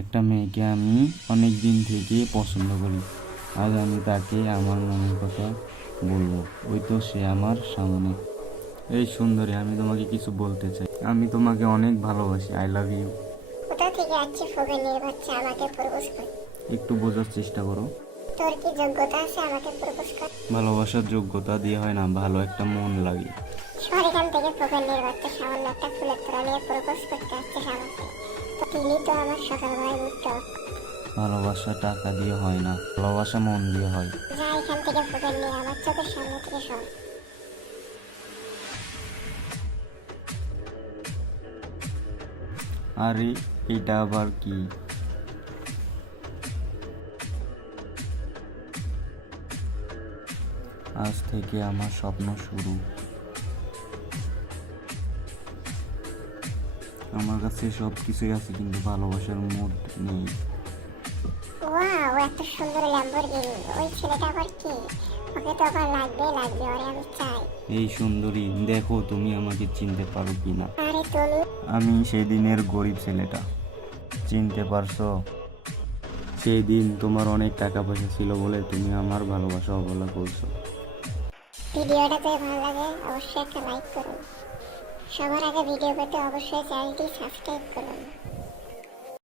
একটা মেয়েকে আমি অনেক দিন থেকে পছন্দ করি। আজ আমি তাকে আমার মনের কথা বলবো। ওই তো সে আমার সামনে। এই সুন্দরী, আমি তোমাকে কিছু বলতে চাই। আমি তোমাকে অনেক ভালোবাসি। I love you. কোথা থেকে আসছে ফোগানির বাচ্চা আমাকে প্রপোজ করে? একটু বোঝার চেষ্টা করো। তোর কি যোগ্যতা আছে আমাকে প্রপোজ কর? ভালোবাসার যোগ্যতা দিয়ে হয় না, ভালো একটা মন লাগে। সর এখান থেকে ফোগানির বাচ্চা, সামান্য একটা ফুলের তোরা নিয়ে প্রপোজ করতে আসছিস আমাকে? তো তিনি তো আমার সকালবেলায় মুখটা ভালোবাসা টাকা দিয়ে হয় না, ভালোবাসা মন দিয়ে হয়। যা এখান থেকে ফোগানি, আমার চোখের সামনে থেকে সর। আরে, এটা আবার কি? আজ থেকে আমার স্বপ্ন শুরু। আমার কাছে সব কিছুই আছে, কিন্তু ভালোবাসার মুড নেই। ওয়াও, এত সুন্দর ল্যাম্বরগিনি! ওই ছেলেটা আবার কি? ওকে তো আবার লাগবে, ওরে আমি চাই। এই সুন্দরী, দেখো তুমি আমাকে চিনতে পারো কিনা। আরে তুমি? আমি সেদিনের গরিব ছেলেটা, চিনতে পারছো? সেই দিন তোমার অনেক টাকা পয়সা ছিল বলে তুমি আমার ভালোবাসা অবহেলা করছো। ভিডিওটা যদি ভালো লাগে অবশ্যই একটা লাইক করুন। সবার আগে ভিডিও পেতে অবশ্যই চ্যানেলটি সাবস্ক্রাইব করুন।